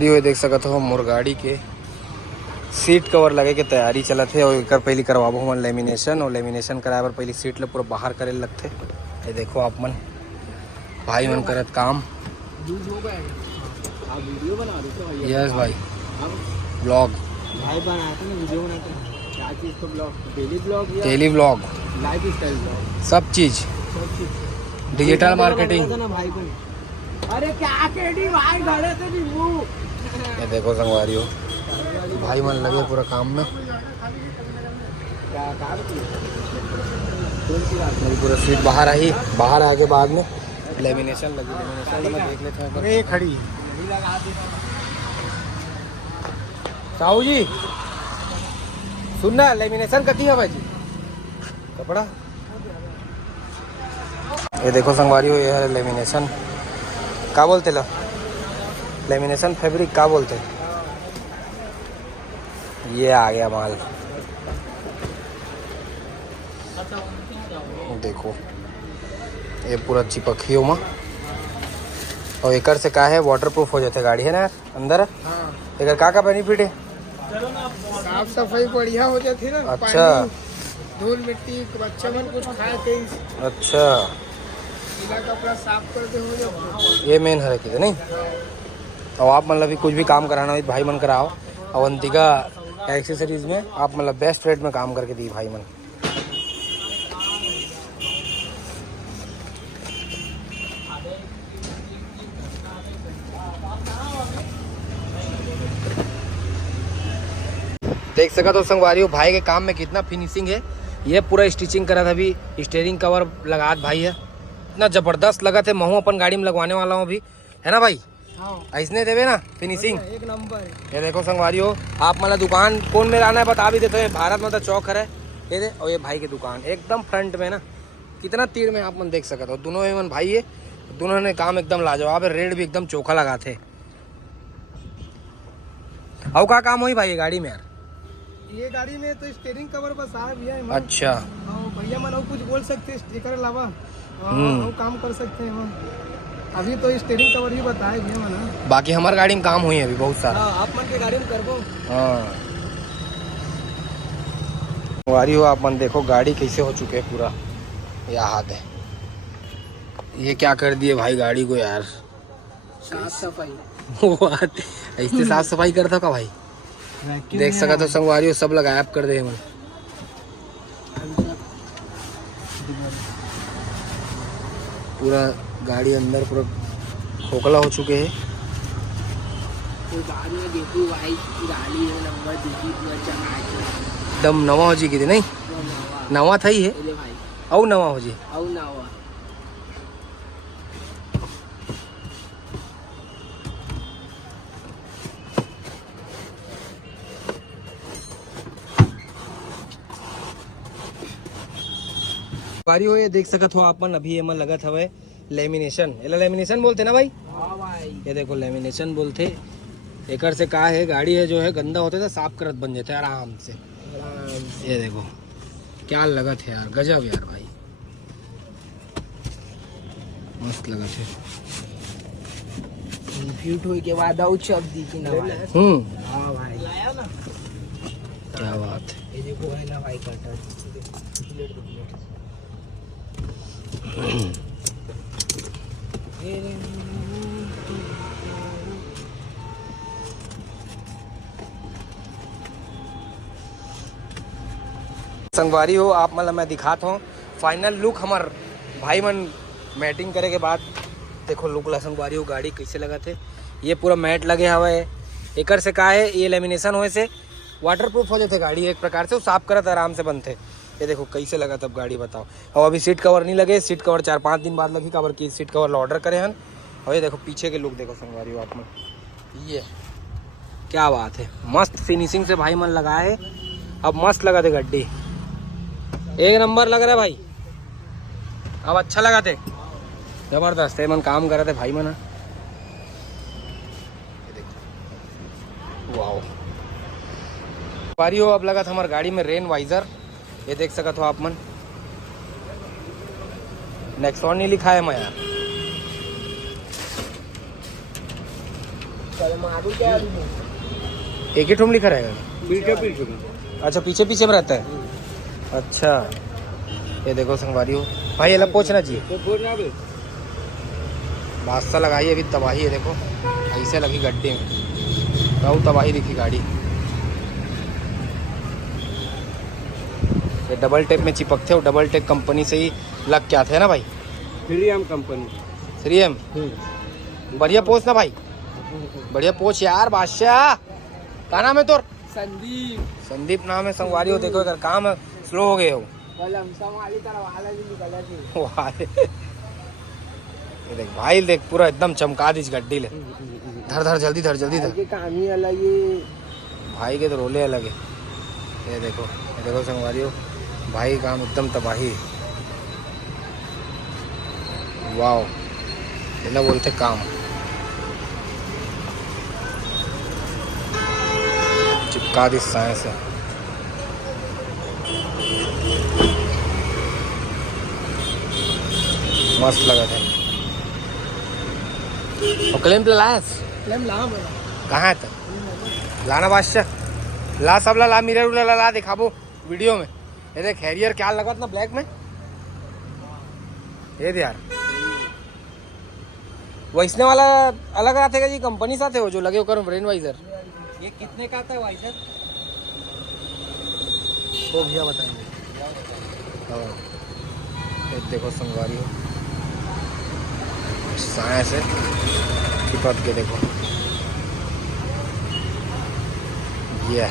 देख सकते हो मोर गाड़ी के सीट कवर लगे के तैयारी चलत है और एक पहले करवाबो हमन लेमिनेशन और लेमिनेशन कराए बर पहले सीट ले पूरा बाहर करे लगथे। ये देखो आप मन भाई मन करत काम। वीडियो बना रहे हो? यस भाई, ब्लॉग भाई बनाते हैं, वीडियो बनाते हैं। क्या चीज़ का ब्लॉग? डेली ब्लॉग या daily blog, life style blog? सब चीज डिजिटल मार्केटिंग। भाई को अरे क्या केडी भाई घरे से भी वो। ये देखो संगवारी हो भाई मन लगे पूरा काम में। क्या काम की? मेरी पूरा सीट बाहर आई, बाहर आके बाद में लेमिनेशन लगी। लेमिनेशन में देख लेते हैं। अरे खड़ी साहू जी सुनना, लेमिनेशन कती है भाई जी कपड़ा। ये देखो संगवारी हो, ये है लेमिनेशन। क्या बोलते लो? लेमिनेशन फैब्रिक क्या बोलते? ये आ गया माल। देखो ये पूरा चिपकियो में और एकर से का है वाटर प्रूफ हो जाते गाड़ी है ना यार अंदर। हाँ। एकर का बेनिफिट है? साफ सफाई बढ़िया हो जाती ना। अच्छा, धूल मिट्टी बच्चा मन कुछ खाए कहीं। अच्छा गीला कपड़ा साफ कर दे हो जाए। ये मेन है कि नहीं। और आप मतलब कुछ भी काम कराना हो भाई मन कराओ। अवंतिका एक्सेसरीज में आप मतलब बेस्ट रेट में काम करके दी भाई मन। देख सका तो संगवारी हो भाई के काम में कितना फिनिशिंग है। ये पूरा स्टिचिंग करा था, अभी स्टीयरिंग कवर लगा भाई है। इतना जबरदस्त लगा थे। महू अपन गाड़ी में लगवाने वाला हूँ अभी, है ना भाई? ऐसने देवे ना फिनिशिंग एक नंबर। ये देखो संगवारी हो आप मतलब दुकान कौन में लाना है बता भी देते हैं। भारत माता चौक है ये दे। और ये भाई की दुकान एकदम फ्रंट में ना, कितना तीर में आप मन देख सकते हो। दोनों ही मन भाई है, दोनों ने काम एकदम लाजवाब है। रेट भी एकदम चोखा लगाते। और का काम हुई भाई ये गाड़ी में यार? ये गाड़ी में तो स्टीयरिंग कवर बस आ भैया। अच्छा भैया मन और कुछ बोल सकते हैं स्टिकर अलावा और काम कर सकते हैं। अभी तो स्टीयरिंग कवर ही बताए भैया मन। बाकी हमारे गाड़ी में काम हुई है अभी बहुत सारा। आप मन के गाड़ी में करबो। हाँ गाड़ी हो आप मन देखो गाड़ी कैसे हो चुके है पूरा। याद है ये क्या कर दिए भाई गाड़ी को यार। साफ सफाई वो ऐसे साफ सफाई करता का भाई? देख सका तो संगवारी हो सब लगाया कर दे मन। पूरा गाड़ी अंदर पूरा खोखला हो चुके हैं। एकदम नवा हो जी की नहीं नवा था ही है और नवा हो जी। बारी हो ये देख सकत हो आप मन अभी ये मन लगत हवे लेमिनेशन। एला लेमिनेशन बोलते ना भाई? हाँ भाई। ये देखो लेमिनेशन बोलते। एकर से का है गाड़ी है जो है गंदा होते तो साफ करत बन जाते आराम से। ये देखो क्या लगत है यार, गजब यार भाई, मस्त लगत है। फिट होए के बाद आउ छप दी कि ना भाई। हां भाई क्या बात है। ये देखो है ना भाई कटर। संगवारी हो आप मतलब मैं दिखाता हूँ फाइनल लुक हमार भाई मन मैटिंग करे के बाद। देखो लुक ला संगवारी हो गाड़ी कैसे लगा थे। ये पूरा मैट लगे हवा है। एकर से का है ये लेमिनेशन होए से वाटर प्रूफ हो जाते गाड़ी एक प्रकार से। वो साफ करत आराम से बनते। ये देखो कैसे लगा तब गाड़ी बताओ। और अभी सीट कवर नहीं लगे, सीट कवर 4-5 दिन बाद लगी। कवर की सीट कवर ऑर्डर करे हन। और ये देखो पीछे के लुक देखो संगवारी हो आप मन, ये क्या बात है। मस्त फिनिशिंग से भाई मन लगाए। अब मस्त लगा थे गड्डी, एक नंबर लग रहा है भाई। अब अच्छा लगा थे, जबरदस्त है मन काम कर रहे थे भाई मन। वाओ बारी हो अब लगा था हमारी गाड़ी में रेन वाइजर। ये देख सकते हो आप मन, नेक्सॉन नहीं लिखा है मैं यार। एक ही ठुम लिखा रहेगा। पीछे पीछे अच्छा पीछे पीछे में रहता है। अच्छा ये देखो संगवारी हो भाई, अलग पूछना चाहिए। बादशाह लगाई अभी तबाही है, देखो ऐसे लगी गड्ढे में, बहुत तबाही दिखी गाड़ी। ये डबल टेप में चिपकते हो, डबल टेप कंपनी से ही लग क्या थे ना भाई। 3M कंपनी 3M बढ़िया पोच ना भाई, बढ़िया पोच यार। बादशाह क्या नाम है तोर? संदीप। संदीप नाम है संगवारी हो। देखो अगर काम स्लो हो गए हो ये देख भाई, देख पूरा एकदम चमका दी इस गड्डी ले। धर धर जल्दी धर जल्दी धर। काम ही अलग है भाई के तो रोले अलग है। ये देखो संगवारी हो भाई, काम एकदम तबाही। वाओ ये ना बोलते काम। चिपका दी साइंस है। मस्त लगा था। और क्लेम पे लाया? क्लेम ला कहाँ है तब? लाना बादशाह, ला सब ला मिरर उरर ला दिखाबो वीडियो में। ये देख हैरियर क्या लगा था ब्लैक में, ये दे यार। वैसने वाला अलग आते जी, कंपनी साथ है वो जो लगे होकर ब्रेन वाइजर। ये कितने का आता है वाइजर? वो भैया बताएंगे। हाँ ये देखो संगवारी हो साइंस है, चिपक के देखो ये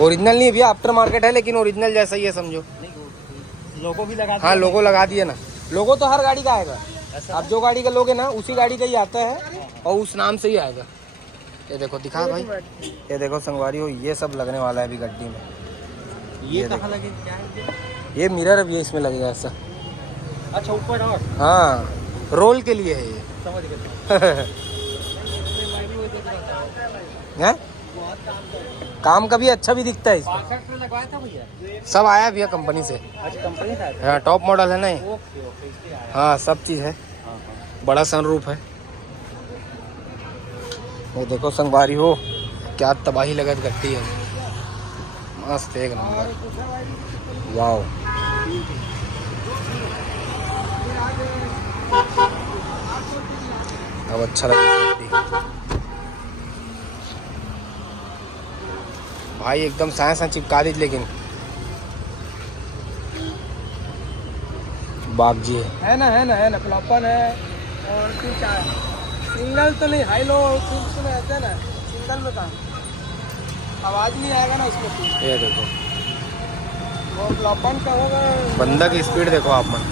ओरिजिनल नहीं है भैया, आफ्टर मार्केट है, लेकिन ओरिजिनल जैसा ही है समझो। लोगो भी लगा हाँ लोगो लगा दिए ना। लोगो तो हर गाड़ी का आएगा, आप जो गाड़ी का लोगे ना उसी गाड़ी का ही आता है और उस नाम से ही आएगा। ये देखो दिखा भाई, ये देखो संगवारी हो ये सब लगने वाला है अभी गड्डी में। ये कहाँ लगे क्या है? ये मिरर अभी इसमें लगेगा ऐसा। अच्छा ऊपर और हाँ रोल के लिए है ये। समझ गए। हैं? काम का भी अच्छा भी दिखता है इसमें। 62 में लगवाया था भैया? सब आया भैया कंपनी से। अच्छा कंपनी था। हाँ टॉप मॉडल है ना ये। ओके ओके इसलिए आया। हाँ सब चीज़ है, बड़ा सनरूफ है। वो देखो संगवारी हो क्या तबाही लगत गट्टी है, मस्त एक नंबर। वाओ अब अच्छा लगा गट्टी भाई, एकदम साइंस चिपका दी। लेकिन बाग जी है ना फ्लॉपर है। और फिर क्या है? सिंगल तो नहीं, हाई लो सिक्स में रहते हैं ना, सिंगल में कहाँ आवाज़ नहीं आएगा ना उसमें। ये देखो वो फ्लॉपर का होगा। बंदा की स्पीड देखो आप मन,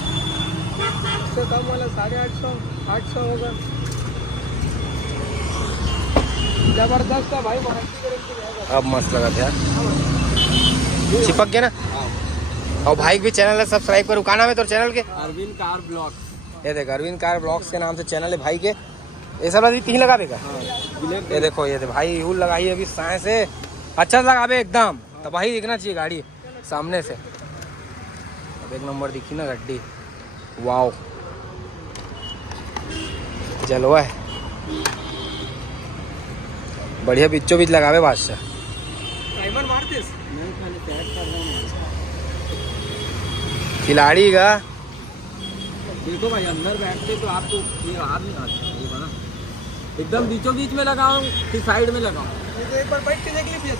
इससे कम वाला 850 होगा। जबरदस्त है भाई, वारंटी गारंटी रहेगा। अब मस्त लगा था यार, चिपक गया ना। और भाई भी चैनल है सब्सक्राइब करो। क्या नाम है तो चैनल के? Arvind car blog. ये देख अरविंद कार ब्लॉग्स के नाम से चैनल है भाई के। ये सब अभी 3 लगा देगा। ये देखो ये भाई हुल लगाई है अभी साइंस है, अच्छा लगावे एकदम तबाही दिखना चाहिए गाड़ी सामने से। अब एक नंबर दिखी ना गड्डी। वाओ जलवा है, बढ़िया बीचों बीच लगावे बादशाह। टाइमर मारते नहीं, खाली चेक कर रहा हूं। खिलाड़ी का देखो भाई अंदर बैठते तो आपको ये हाथ नहीं आता, ये बना एकदम बीचों बीच में लगाओ फिर साइड में लगाओ। एक बार बैठ के देख लीजिए,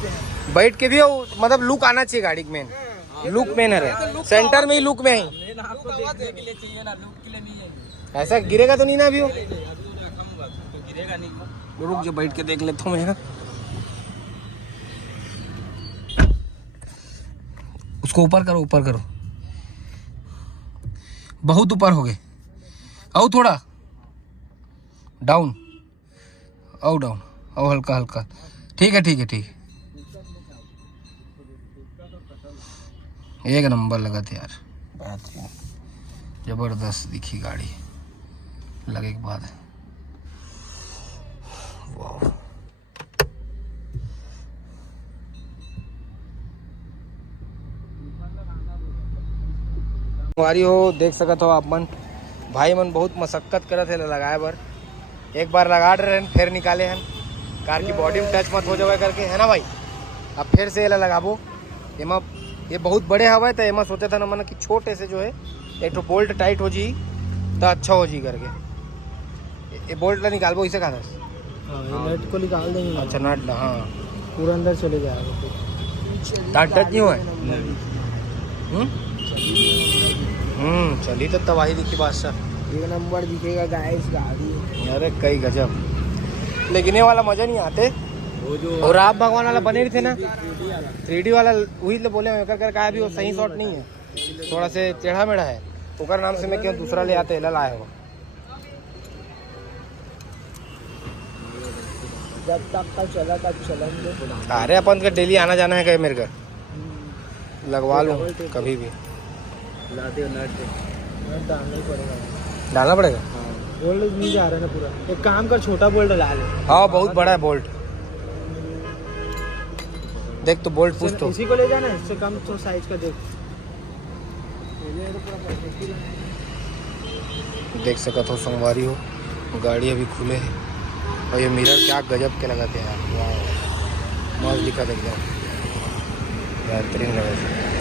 बैठ के भी मतलब लुक आना चाहिए गाड़ी में। लुक मेन है, सेंटर में ही लुक में ही। आपको देखने के लिए चाहिए ना, लुक के लिए नहीं है। ऐसा गिरेगा तो नहीं ना अभी वो? तो गिरेगा नहीं। रुक जो बैठ के देख लेता हूँ मैं। उसको ऊपर करो, ऊपर करो, बहुत ऊपर हो गए। आओ थोड़ा डाउन, आओ डाउन, आओ हल्का हल्का। ठीक है ठीक है ठीक है, एक नंबर लगा था यार, बेहतरीन जबरदस्त दिखी गाड़ी लगे के बाद। वाह हमारी हो देख सकते हो आप मन, भाई मन बहुत मशक्कत करत है लगाए बर। एक बार लगा रहे हैं फिर निकाले हैं कार की बॉडी में टच मत हो जावे करके, है ना भाई। अब फिर से ये लगाबो एमा, ये बहुत बड़े हवा तो एमा सोचा था ना मन कि छोटे से जो है एक तो बोल्ट टाइट हो जी तो अच्छा हो जी करके ये बोल्ट ला निकालबो इसे कहा था। नट को निकाल देंगे। अच्छा नट, हाँ पूरा अंदर चले जाएगा। टच नहीं हुआ है। चली तो तबाही दिखी बादशाह, एक नंबर दिखेगा गाइस गाड़ी। अरे कई गजब, लेकिन ये वाला मजा नहीं आते। वो जो और आप भगवान वाला बने थे ना 3D वाला, वही तो बोले कर कहा भी वो सही शॉट नहीं है, थोड़ा से टेढ़ा मेढ़ा है। ओकर नाम से मैं क्यों दूसरा ले आते एला लाए हो। जब तक का चला तब चलेंगे। अरे अपन का डेली आना जाना है कहीं मेरे घर, लगवा लूँ कभी भी। लाते नट डालना ही पड़ेगा। डालना पड़ेगा। बोल्ट नहीं जा रहा है ना पूरा, एक काम कर छोटा बोल्ट डाल। हाँ बहुत बड़ा है बोल्ट, देख तो बोल्ट पूछ तो। इसी को ले जाना है, इससे कम तो साइज का देख। देख सकत हो संगवारी हो, गाड़ी अभी खुले है और ये मिरर क्या गजब के लगाते हैं यार, वाह मस्त दिखा एकदम बेहतरीन लगा।